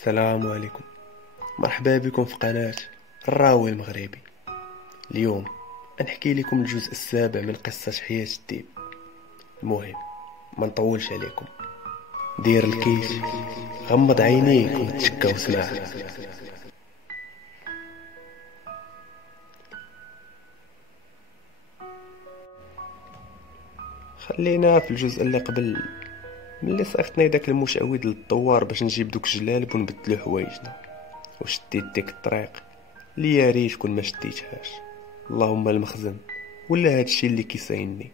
السلام عليكم. مرحبا بكم في قناة الراوي المغربي. اليوم نحكي لكم الجزء السابع من قصة حياة الديب. المهم ما نطولش عليكم، دير الكيس، غمض عينيك وتشكى واسمع. خلينا في الجزء اللي قبل، ملي صيفطني داك المشعوذ للدوار باش نجيب دوك الجلالب ونبدلو حوايجنا، وشديت ديك الطريق اللي يا ريت كون ما شديتهاش، اللهم المخزن ولا هادشي اللي كيساينني.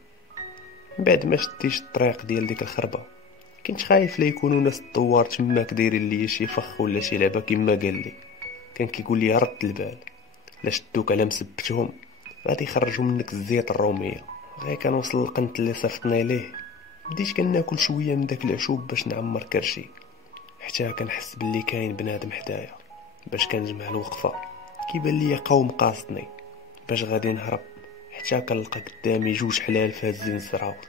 من بعد ما شديت الطريق ديال ديك الخربه، كنت خايف لا يكونوا ناس الدوار تماك دايرين ليا شي فخ ولا شي لعبه كيما قال لي. كان كيقول لي رد البال، لا شدوك على مسبتهم غادي يخرجوا منك الزيت الروميه. غير كان وصل القنت اللي صيفطني ليه، بديت كناكل شويه من داك العشوب باش نعمر كرشي، حتى كنحس باللي كاين بنادم حدايا. باش كنجمع الوقفه كيبان لي قوم قاصدني، باش غادي نهرب حتى كنلقى قدامي جوج حلال فازين زراوط.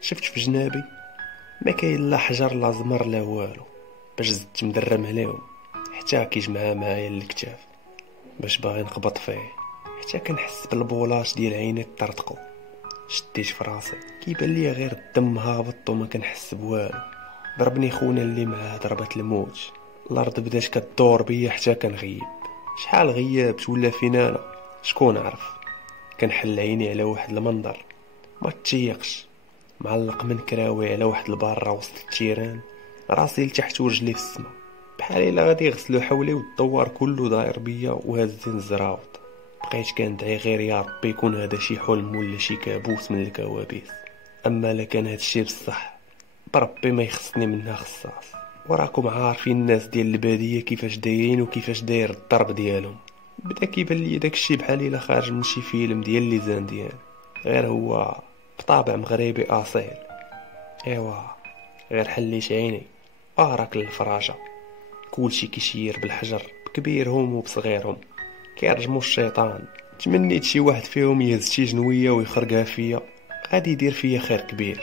شفت في جنابي ما كاين لا حجر لا زمر لا والو، باش زدت مدرم عليهم حتى كيجمعها معايا الكتاف باش باغي نقبض فيه، حتى كنحس بالبولاش ديال عيني طرطقو. شديت في راسي كيبان لي غير الدم هابط وما كنحس بوالو. ضربني خونا اللي معاه ضربة الموت، الارض بدات كدور بيا حتى كنغيب. شحال غيابت ولا فين انا شكون عرف. كنحل عيني على واحد المنظر ما تيقش، معلق من كراوي على واحد البارة وسط التيران، راسي لتحت ورجلي في السما، بحال الا غادي يغسلو حولي والدوار كله داير بيا وهازين الزراوط. بقيت كندعي غير يا ربي يكون هذا شي حلم ولا شي كابوس من الكوابيس. اما لا كان هادشي بصح بربي ما يخصني منها خصاص. وراكم عارفين الناس ديال الباديه كيفاش دايرين وكيفاش داير الضرب ديالهم. بدا كيبان لي داكشي بحال الا خارج من شي فيلم ديال لي زانديان، غير هو بطابع مغربي اصيل. ايوا غير حليت عيني راك للفراشه، كلشي كيشير بالحجر بكبيرهم وبصغيرهم، كيرجموا الشيطان. تمنيت شي واحد فيهم يهز شي جنويه ويخرقها فيا، غادي يدير فيا خير كبير.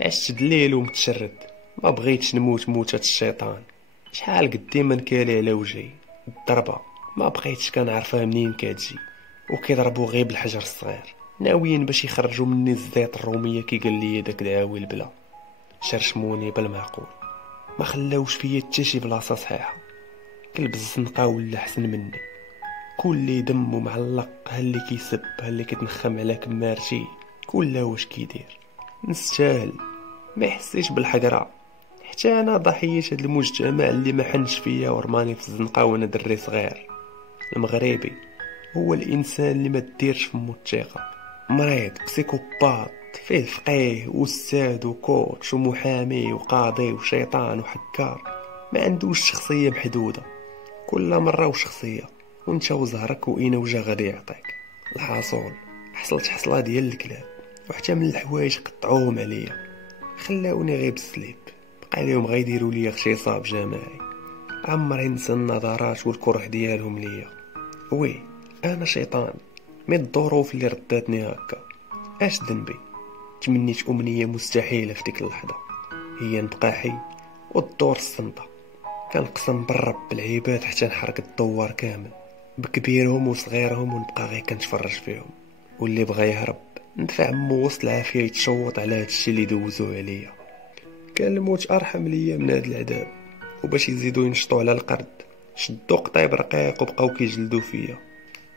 عشت دليل ومتشرد، ما بغيتش نموت موتة الشيطان. شحال قدي ما نكالي على وجهي، الضربه ما بقيتش كنعرفها منين كتجي، وكيضربوا غير بالحجر الصغير ناويين باش يخرجوا مني الزيت الروميه. كي قال لي داك العاوي البلا شرشموني بالمعقول، ما خلاوش فيا حتى شي بلاصه صحيحه. كلب الزنقه ولا حسن مني، كل دم ومعلق، ها اللي كيسب ها اللي كتنخم على كمارتي، كل واش كيدير نستاهل. ما يحسيش بالحقره، حتى انا ضحيه هاد المجتمع اللي ما حنش فيا ورماني في الزنقه وانا دري صغير. المغربي هو الانسان اللي ما ديرش فمو الثقه، مريض بسيكوبات، فيه فقيه واستاذ وكوتش ومحامي وقاضي وشيطان وحكار، ما عندوش شخصيه محدوده، كل مره وشخصيه، وانت وزهرك واين وجا غادي يعطيك. الحاصل حصلت حصله ديال الكلاب، وحتى من الحوايج قطعوهم عليا، خلاوني غير بالسليب، بقى ليهم غيديروا ليا اغتصاب جماعي. عمري ننسى النظرات والكره ديالهم ليا. وي انا شيطان من الظروف اللي رداتني هكا. اش ذنبي؟ تمنيت امنيه مستحيله في ديك اللحظه، هي نبقى حي والدور الصمته. كنقسم بالرب بالعباد حتى نحرق الدوار كامل بكبيرهم وصغيرهم، ونبقى غير كنتفرج فيهم، واللي بغى يهرب ندفع مو وسط العافيه يتشوط على هادشي اللي دوزوه عليا. كان الموت ارحم ليا من هاد العذاب. وباش يزيدوا ينشطوا على القرد شدوا قطيب رقيق وبقاو كيجلدوا فيا،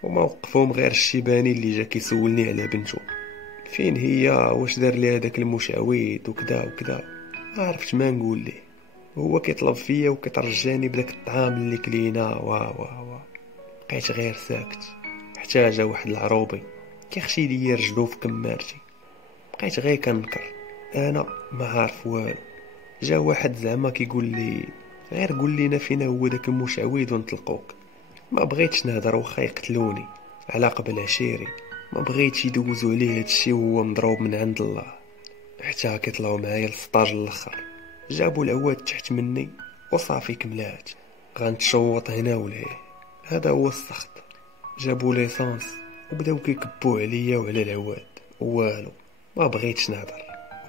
وما وقفهم غير الشيباني اللي جا كيسولني على بنته فين هي، واش دار لي هذاك المشعوذ وكذا وكذا. ما عرفت ما نقول ليه، هو كيطلب فيا وكيترجاني بداك الطعام اللي كلينا. وا بقيت غير ساكت حتى جا واحد العروبي كيخشي ليا رجلو في كمارتي. بقيت غير كنكر، انا ما عارف والو. جا واحد زعما كيقول لي غير قول لينا فين هو داك المشعوذ ونطلقوك. ما بغيتش نهضر واخا يقتلوني على قبل عشيري، ما بغيتش يدوزوا عليه هادشي وهو مضروب من عند الله. حتى كيطلعوا معايا للسطاج الاخر، جابوا العواد تحت مني وصافي كملات، غنتشوط هنا ولا هذا هو السخط. جابوا ليسانس وبداو كيكبوا عليا وعلى العواد، والو ما بغيتش نهضر.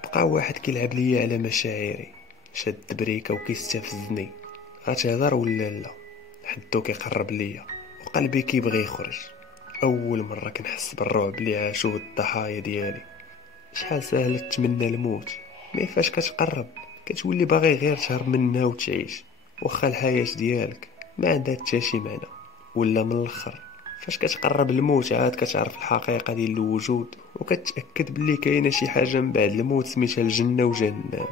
بقى واحد كيلعب ليا على مشاعري، شاد بريكه وكيستفزني، غتهضر ولا لا؟ حدو كيقرب ليا وقلبي كيبغي يخرج. اول مره كنحس بالرعب اللي عاشوه الضحايا ديالي. شحال ساهل تتمنى الموت، مي فاش كتقرب كتولي باغي غير تهرب منها وتعيش، واخا الحياه ديالك ما عندها حتى شي معنى. ولا من الاخر فاش كتقرب الموت عاد كتعرف الحقيقه ديال الوجود، وكتاكد بلي كاينه شي حاجه من بعد الموت سميتها الجنه وجهنم.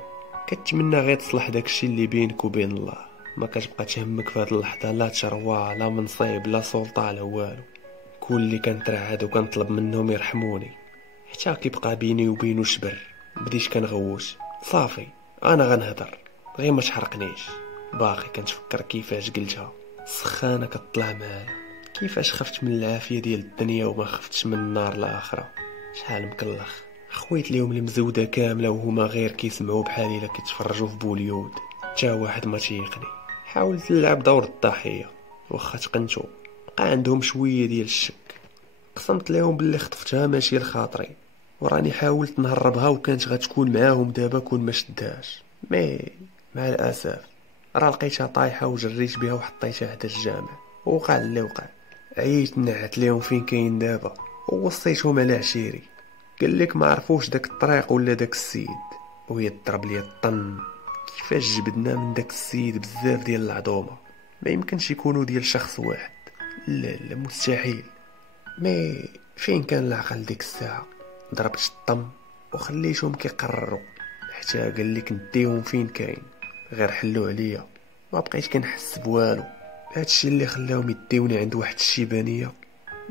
كتمنى غير تصلح داكشي اللي بينك وبين الله، ما كتبقى تهمك في هاد اللحظه لا تشروع لا منصيب لا سلطه لا والو. كل اللي كنترعد وكنطلب منهم يرحموني، حتى كيبقى بيني وبينو شبر. بديت كنغوت صافي انا غنهضر غير ما تحرقنيش. باقي كنتفكر كيفاش قلتها سخانه كطلع معايا، كيفاش خفت من العافيه ديال الدنيا وما خفتش من النار الاخره. شحال مكلخ خويت ليهم المزوده كامله وهما غير كيسمعوا بحالي الا كيتفرجوا في بوليود، حتى واحد ما تيقني. حاولت نلعب دور الضحيه واخا تقنتو، بقى عندهم شويه ديال الشك. قسمت لهم باللي خطفتها ماشي لخاطري، وراني حاولت نهربها وكانت غتكون معاهم دابا كون ما شدهاش. مي مع الاسف راه لقيتها طايحه وجريت بها وحطيتها حدا الجامع، ووقع اللي وقع. عييت نعت ليهم فين كاين دابا ووصيتهم على عشيري. قال لك ما عرفوش داك الطريق ولا داك السيد، وهي ضرب لي الطن. كيفاش جبدنا من داك السيد بزاف ديال العظومه، ما يمكنش يكونوا ديال شخص واحد، لا لا مستحيل. مي فين كان العقل ديك الساعه؟ ضربت الطم وخليتهم كيقرروا، حتى قال لك نديهم فين كاين، غير حلوا عليا. ما بقيت كنحس بوالو. هادشي اللي خلاهم يديوني عند واحد الشيبانيه.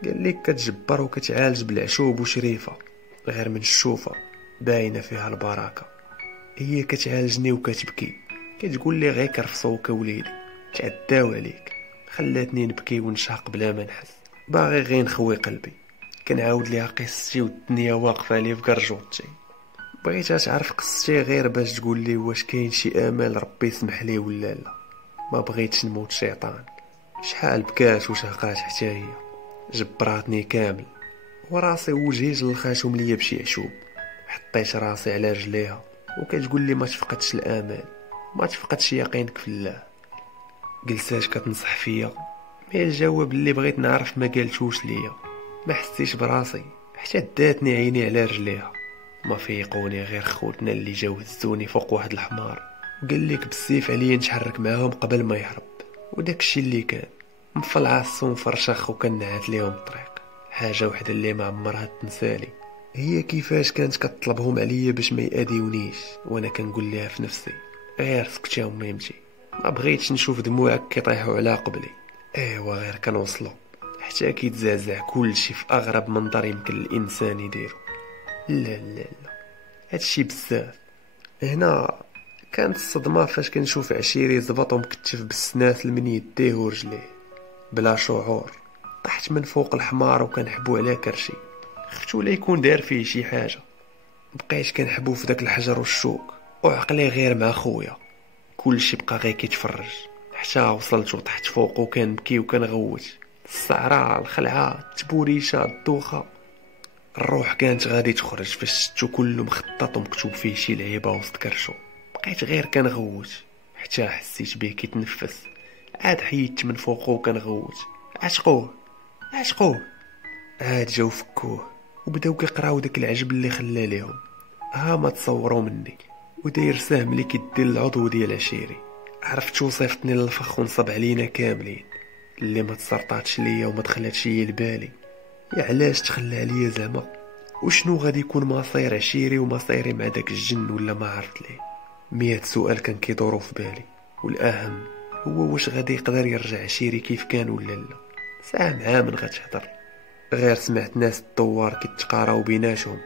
قال لك كتجبر وكتعالج بالعشوب وشريفه، غير من الشوفه باينه فيها البركه. هي كتعالجني وكتبكي، كتقول لي غير كرفصوك وليدي تعداو عليك. خلاتني نبكي ونشهق بلا ما نحس، باغي غير نخوي قلبي. كنعاود ليها قصتي والدنيا واقفه لي في كرجوتي. بغيتها تعرف قصتي غير باش تقول لي واش كاين شي امل ربي يسمح لي ولا لا. ما بغيتش نموت شيطان. شحال بكات وشهقات حتى هي جبراتني كامل، وراسي وجهي لخاتهم ليا بشي عشوب. حطيت راسي على رجليها وكتقول لي ما تفقدش الامل، ما تفقدش يقينك في الله. جلسات كتنصح فيا، مي الجواب اللي بغيت نعرف ما قالتوش ليا. ما حسيتش براسي حتى داتني عيني على رجليها. ما فيقوني غير خوتنا اللي جاو هزوني فوق واحد الحمار، وقال لك بالسيف عليا نتحرك معاهم قبل ما يهرب. وداك الشيء اللي كان مفلعص ومفرشخ وكنعات ليهم الطريق. حاجه وحده اللي ما عمرها تنسالي هي كيفاش كانت كطلبهم عليا باش ما يأذيونيش، وانا كنقول لها في نفسي غير سكتي اميمتي، ما بغيتش نشوف دموعك كيطيحوا على قبلي. ايوا غير كنوصلوا حتى كيتزعزع كلشي في اغرب منظر يمكن الانسان يديرو. لا لا لا هادشي بزاف. هنا كانت الصدمه فاش كنشوف عشيري زبط ومكتف بالسناسل من يديه ورجليه بلا شعور. طحت من فوق الحمار وكنحبو على كرشي، خفتو لا يكون دار فيه شي حاجه. بقيت كنحبو في داك الحجر والشوك وعقلي غير مع خويا. كلشي بقى غير كيتفرج حتى وصلت وطحت فوق وكنبكي وكنغوت. الصعرة الخلعه التبوريشه الدوخه، الروح كانت غادي تخرج فاش شتو كله مخطط ومكتوب فيه شي لعيبه وسط كرشو. بقيت غير كنغوت حتى حسيت بيه كيتنفس. عاد حيدت من فوقو وكنغوت عشقوه عشقوه. عاد جاو فكوه وبداو كيقراو داك العجب اللي خلى ليهم. ها ما تصوروا مني وداير سهم اللي كيدير العضو ديال عشيري. عرفت وصيفتني للفخ ونصب علينا كاملين، اللي ما تسرطاتش ليا وما دخلاتش ليا لبالي. يا علاش تخلى عليا زعما؟ وشنو غادي يكون مصير عشيري ومصيري مع داك الجن ولا ما عرفت ليه؟ 100 سؤال كان كيدوروا في بالي، والاهم هو واش غادي يقدر يرجع عشيري كيف كان ولا لا. ساعه مع من غتهضر. غير سمعت ناس الدوار كيتقاراو بيناتهم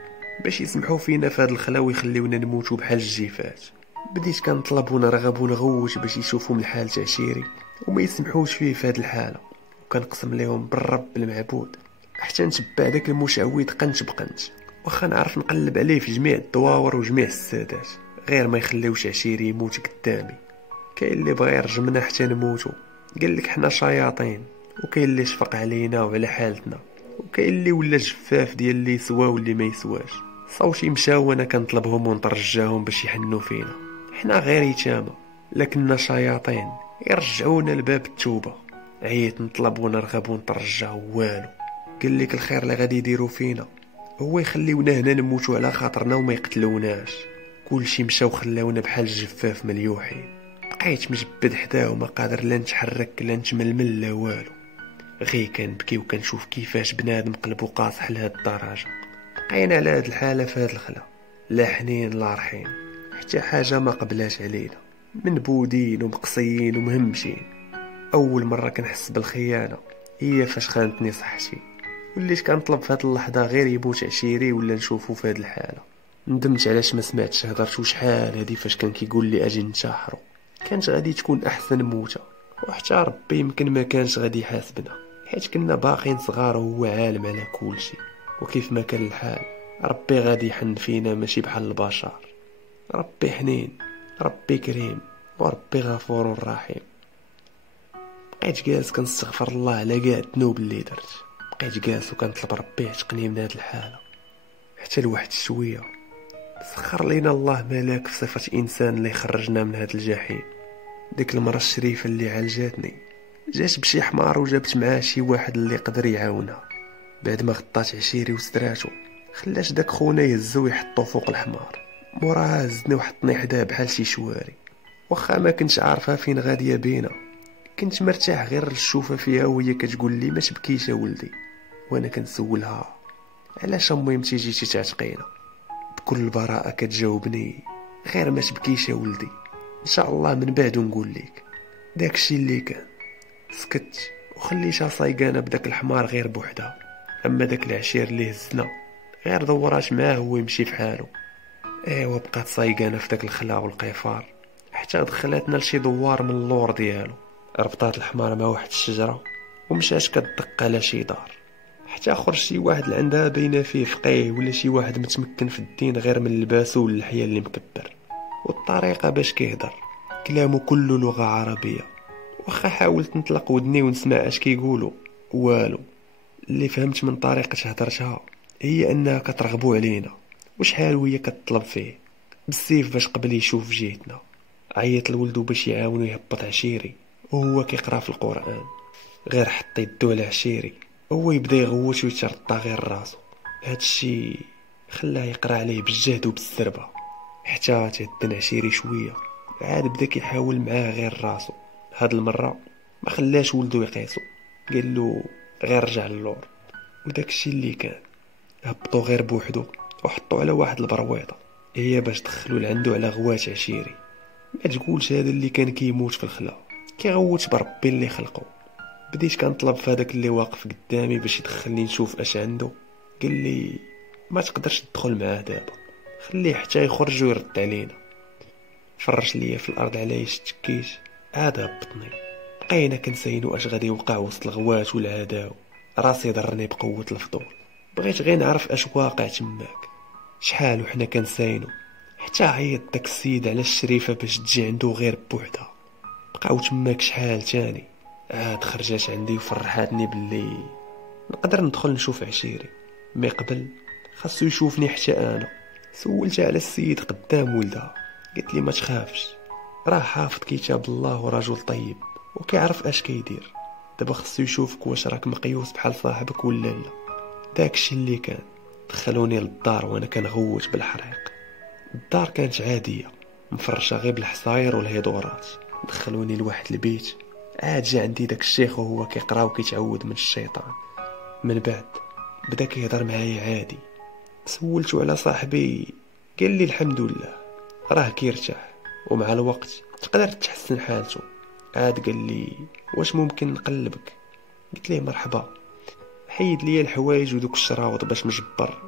باش يسمحوا فينا في هاد الخلا ويخليونا نموتوا بحال الجيفات. بديت كنطلب ونرغب ونغوت باش يشوفوا من حال عشيري وما يسمحوش فيه في هاد الحاله، وكنقسم لهم بالرب المعبود حتى نتبع داك المشعوذ قنت بقنت، واخا نعرف نقلب عليه في جميع الدواور وجميع السادات، غير ما يخليوش عشيري يموت قدامي. كاين اللي بغى يرجمنا حتى نموتو، قال لك حنا شياطين، وكاين اللي شفق علينا وعلى حالتنا، وكاين اللي ولا جفاف ديال اللي يسوا واللي ما يسواش. صوتي مشى وانا كنطلبهم ونترجاهم باش يحنوا فينا. حنا غير يتامى لكننا شياطين يرجعونا لباب التوبه. عييت نطلب ونرغب ونترجى والو. قال لك الخير اللي غادي يديروا فينا هو يخليونا هنا نموتوا على خاطرنا وما يقتلوناش. كلشي مشى وخلاونا بحال الجفاف مليوحين. بقيت مجبد حداه وما قادر لا نتحرك لا نتململ لا والو. غير كنبكي وكنشوف كيفاش بنادم قلبو قاصح لهاد الدرجه. بقينا على هاد الحاله في هاد الخلا، لا حنين لا رحيم، حتى حاجه ما قبلاش علينا، منبودين ومقصيين ومهمشين. اول مره كنحس بالخيانه هي فاش خانتني صحتي. وليت كنطلب في هاد اللحظه غير يموت عشيري ولا نشوفو في هاد الحاله. ندمت علاش ما سمعتش هضرتو شحال هادي فاش كان كيقول لي اجي ننتحروا. كانت غادي تكون احسن موته، وحتى ربي يمكن ما كانش غادي يحاسبنا حيت كنا باقيين صغار وهو عالم على كلشي. وكيف ما كان الحال ربي غادي يحن فينا ماشي بحال البشر. ربي حنين، ربي كريم، وربي غفور رحيم. بقيت جالس كنستغفر الله على كاع الذنوب اللي درت. بقيت جالس وكنطلب ربي يعتقني من هاد الحاله حتى لواحد شويه. سخر لينا الله ملاك في صفه انسان اللي خرجنا من هاد الجحيم. ديك المرة الشريفة اللي عالجاتني جات بشي حمار وجابت معاه شي واحد اللي قدر يعاونها. بعد ما غطات عشيري وستراتو خلاش داك خونا يهزو ويحطو فوق الحمار. موراها هزني وحطني حداه بحال شي شواري. واخا ما كنتش عارفه فين غاديه بينا، كنت مرتاح غير للشوفه فيها وهي كتقول لي ما تبكيش يا ولدي. وانا كنسولها علاش امي متي جيتي تعتقينا. بكل براءه كتجاوبني غير ما تبكيش يا ولدي، ان شاء الله من بعد نقول لك. داكشي اللي كان. سكت وخليتها صايقانه بداك الحمار غير بوحدها. اما داك العشير اللي هزنا غير دورات معاه هو يمشي في حاله. ايوا بقات صايقانه في داك الخلا والقيفار حتى دخلاتنا لشي دوار من اللور ديالو. ربطات الحمار مع واحد الشجره ومشات كتدق على شي دار حتى خرج شي واحد اللي عندها باينه فيه فقيه ولا شي واحد متمكن في الدين غير من لباسو واللحيه اللي مكبر والطريقه باش كيهضر. كلامو كله لغه عربيه. واخا حاولت نطلق ودني ونسمع اش كيقولوا والو. اللي فهمت من طريقه هضرتها هي انها كترغبوا علينا وشحال وهي كتطلب فيه بالسيف باش قبل يشوف جهتنا. عيط لولدو باش يعاونو يهبط عشيري وهو كيقرا في القران. غير حط يدو على عشيري هو يبدا يغوت ويترطى غير راسو. هادشي خلاه يقرا عليه بالجهد وبالسربه حتى تهدن عشيري شويه. عاد بدا كيحاول معاه غير راسو. هاد المره ما خلاش ولدو يقيسو، قال له غير رجع للور. وداكشي اللي كان. هبطو غير بوحدو وحطو على واحد البرويطه هي باش دخلو لعندو على غوات عشيري. ما تقولش هذا اللي كان كيموت في الخلا كيغوت بربي اللي خلقو. بديت كنطلب في هذاك اللي واقف قدامي باش يدخلني نشوف اش عنده. قال لي ما تقدرش تدخل معاه دابا، خليه حتى يخرج ويرد علينا. فرش ليا في الارض على يشتكيش عاد هبطني. بقينا كنساينو اش غادي يوقع وسط الغوات والعداو. راسي ضرني بقوه الفضول، بغيت غير نعرف اش واقع تماك. شحال وحنا كنساينو حتى عيط داك السيد على الشريفه باش تجي عنده غير بوحدها. بقاو تماك شحال تاني. عاد خرجات عندي وفرحاتني باللي نقدر ندخل نشوف عشيري. مي قبل خاصو يشوفني حتى انا. سولت على السيد قدام ولدها، قلت لي ما تخافش راه حافظ كتاب الله ورجل طيب وكيعرف اش كيدير. دابا خاصو يشوفك واش راك مقيوس بحال صاحبك ولا لا. داكشي اللي كان. دخلوني للدار وانا كنغوت بالحريق. الدار كانت عاديه مفرشه غير بالحصاير والهيدورات. دخلوني لواحد البيت. عاد جا عندي داك الشيخ وهو كيقرا وكيتعود من الشيطان. من بعد بدا كيهضر معايا عادي. سولتو على صاحبي قال لي الحمد لله راه كيرتاح ومع الوقت تقدر تحسن حالته. عاد قال لي واش ممكن نقلبك. قلت ليه مرحبا. حيد لي الحوايج ودوك الشراوط باش نجبر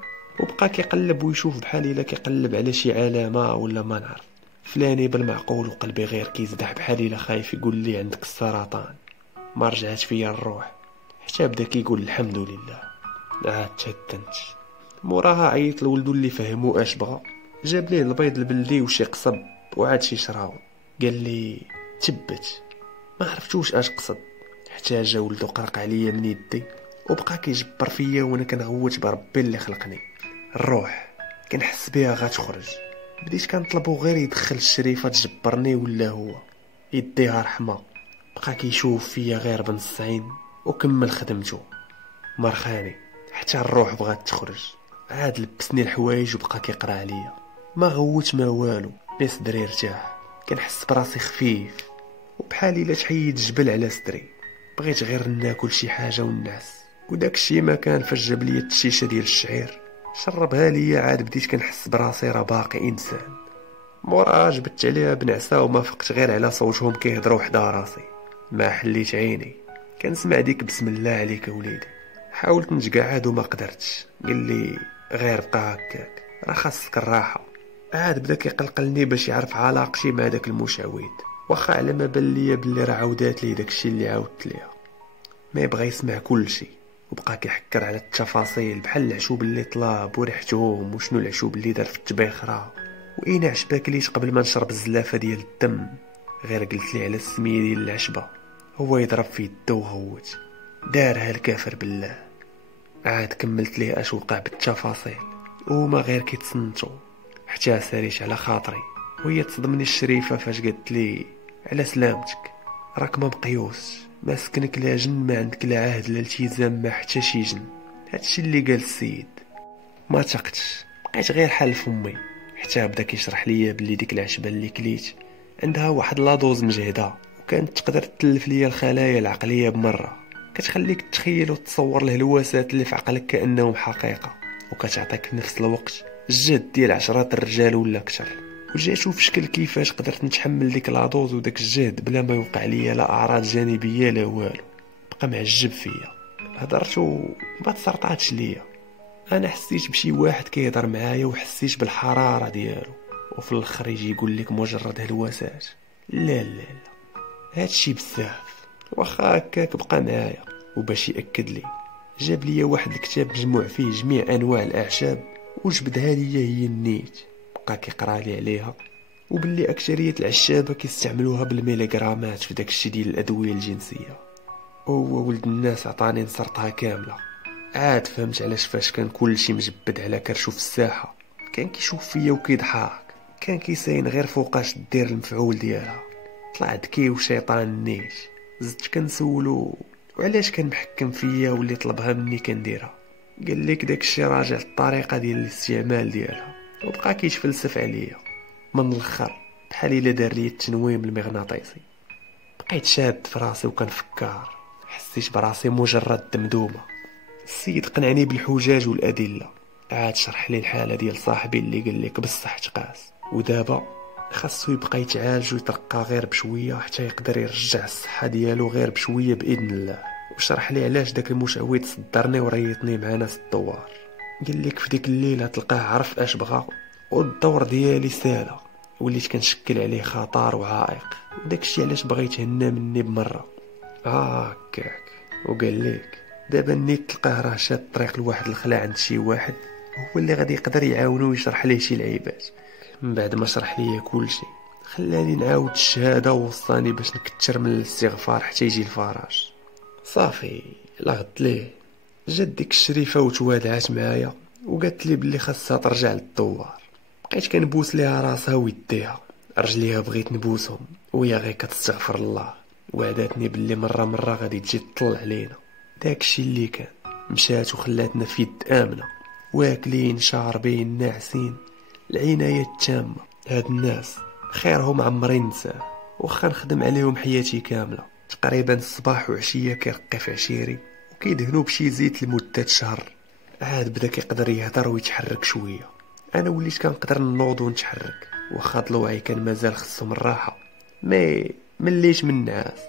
وبقى كيقلب ويشوف بحال الا كيقلب على شي علامه ولا ما نعرف. فلاني بالمعقول وقلبي غير كيزدح بحال الا خايف يقول لي عندك السرطان. ما رجعت فيا الروح حتى بدا كيقول الحمد لله. عاد تهدنت. موراها عيط لولدو اللي فهمو اش بغا. جاب ليه البيض البلدي وشي قصب وعاد شي شراوط. قال لي تبت. ما عرفتوش اش قصد حتى جا ولدو قرق عليا من يدي وبقى كيجبر فيا وانا كنغوت بربي اللي خلقني. الروح كنحس بها غتخرج. بديت كنطلبو غير يدخل الشريفه تجبرني ولا هو يديها رحمه بقى كيشوف فيا غير بنص عين وكمل خدمته. مرخاني حتى الروح بغات تخرج، عاد لبسني الحوايج وبقى كيقرا عليا. ما غوت ما والو، بس صدري ارتاح، كنحس براسي خفيف وبحال الا تحيد جبل على صدري. بغيت غير ناكل شي حاجه ونعس، وداك الشي ما كان فاش جاب لي التشيشه ديال الشعير شربها ليا. عاد بديت كنحس براسي راه باقي انسان. مورا جبت عليها بنعسه وما فقت غير على صوتهم كيهضروا حدا راسي. ما حليت عيني، كنسمع ديك بسم الله عليك وليدي. حاولت نتقعد وما قدرتش، قال لي غير بقى هكاك راه خاصك الراحه. عاد بدا كيقلقلني باش يعرف علاقتي مع داك المشعوذ، واخا على ما بان ليا بلي راه عاودات لي داكشي اللي عاودت ليها. ما يبغى يسمع كلشي وبقى كيحكر على التفاصيل بحال العشوب اللي طلاب وريحتهم وشنو العشوب اللي دار في التباخره واين عشبه كليت قبل ما نشرب الزلافه ديال الدم. غير قلت لي على السميه ديال العشبه هو يضرب في يده وغوت، دارها الكافر بالله. عاد كملت ليه اش وقع بالتفاصيل وما غير كيتصنتو، حتى ساليت على خاطري وهي تصدمني الشريفه فاش قالت لي على سلامتك، راك ما مقيوس، ما سكنك لا جن، ما عندك لا عهد لا التزام ما حتى شي جن. هادشي اللي قال السيد. ما تقتش، بقيت غير حال فمي حتى بدا كيشرح ليا بلي ديك العشبه اللي كليت عندها واحد لادوز مجهده وكانت تقدر تلف ليا الخلايا العقليه بمره، كتخليك تخيل وتصور الهلوسات اللي في عقلك كانهم حقيقه، وكتعطيك في نفس الوقت الجهد ديال عشرات الرجال ولا اكثر. وجيت اشوف شكل كيفاش قدرت نتحمل ديك لادوز وداك الجهد بلا ما يوقع ليا لا اعراض جانبيه لا والو. بقى معجب فيا، هضرت وما تسرطاتش ليا. انا حسيت بشي واحد كيهضر معايا وحسيت بالحراره ديالو، وفي الاخر يجي يقول لك مجرد هلوسات. لا لا لا، هادشي بزاف. واخا هكاك بقى معايا وباش ياكد لي جاب لي واحد الكتاب مجموع فيه جميع انواع الاعشاب وجبدها لي هي النيت. بقى كيقرا لي عليها وباللي اكثريه العشابه كيستعملوها بالميليغرامات في داكشي ديال الادويه الجنسيه. هو ولد الناس عطاني نصرتها كامله. عاد فهمت علاش فاش كان كلشي مجبد على كرشو في الساحه كان كيشوف فيا وكيضحك، كان كيساين غير فوقاش دير المفعول ديالها. طلع ذكي وشيطان نيت. زدت كنسولو وعلاش كان محكم فيا واللي طلبها مني كنديرها. قال لك داكشي راجع الطريقه ديال الاستعمال ديالها، وبقى كيتفلسف عليا. من الاخر بحال الا دار لي التنويم المغناطيسي. بقيت شاد في راسي وكنفكر، حسيت براسي مجرد دمدومه. السيد قنعني بالحجاج والادله، عاد شرح لي الحاله ديال صاحبي اللي قال لك بصح تقاس، ودابا خاصو يبقى يتعالج ويترقى غير بشويه حتى يقدر يرجع الصحه ديالو غير بشويه باذن الله. وشرح لي علاش داك المشعوذ صدرني وريطني مع ناس الدوار. قال لك في ديك الليله تلقاه عرف اش بغا والدور ديالي سالا، وليت كنشكل عليه خطر وعائق، وداكشي علاش بغا يتهنى مني بمره هكاك. وقال لك دابا النيت تلقاه راه شاد الطريق لواحد الخلا عند شي واحد هو اللي غادي يقدر يعاونو ويشرح ليه شي لعيبات. من بعد ما شرح ليا كلشي خلاني نعاود الشهاده ووصاني باش نكتر من الاستغفار حتى يجي الفرج. صافي لغت ليه. جات ديك الشريفه وتوادعات معايا وقالت لي بلي خاصها ترجع للدوار. بقيت كنبوس ليها راسها ويديها، رجليها بغيت نبوسهم وهي غير كتستغفر الله، وعداتني بلي مره غادي تجي تطل علينا. داكشي اللي كان مشات وخلاتنا في يد امنه، واكلين شاربين ناعسين، العنايه التامه. هاد الناس خيرهم عمري نساه، واخا نخدم عليهم حياتي كامله. تقريبا الصباح وعشيه كيرقي في عشيري وكيدهنوا بشي زيت لمده شهر. عاد بدا كيقدر يهضر ويتحرك شويه. انا وليت كنقدر نوض ونتحرك، واخا ضلوعي كان مازال خصهم الراحه. مليت من النعاس.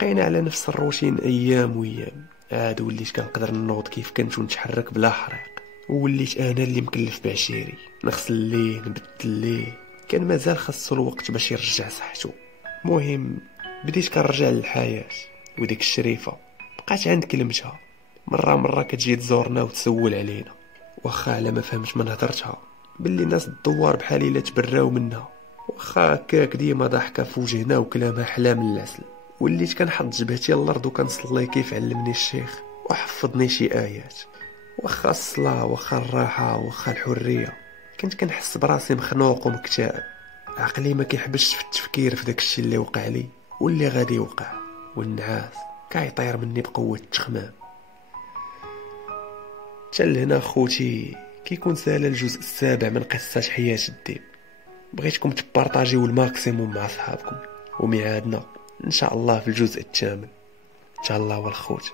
بقينا على نفس الروتين ايام ويام. عاد وليت كنقدر نوض كيف كنت ونتحرك بلا حريق، ووليت انا اللي مكلف بعشيري، نغسل ليه نبدل ليه. كان مازال خاصو الوقت باش يرجع صحته. مهم بديت كنرجع للحياه، وديك الشريفه بقات عند كلمتها. مره كتجي تزورنا وتسول علينا، واخا على ما فهمت من هضرتها باللي الناس الدوار بحال الا تبراو منها. واخا هكاك ديما ضحكه في وجهنا وكلامها حلا من العسل. وليت كنحط جبهتي الارض وكنصلي كيف علمني الشيخ وحفظني شي ايات. واخا الصلاه واخا الراحه واخا الحريه، كنت كنحس براسي مخنوق ومكتئب. عقلي ما كيحبسش في التفكير في داك الشيء اللي وقع لي واللي غادي يوقع. والنعاس كيطير مني بقوة التخمام. حتى لهنا خوتي كيكون سالا الجزء السابع من قصة حياة الديب. بغيتكم تبارطاجيو الماكسيموم مع صحابكم، وميعادنا ان شاء الله في الجزء الثامن. تهلاو الخوت.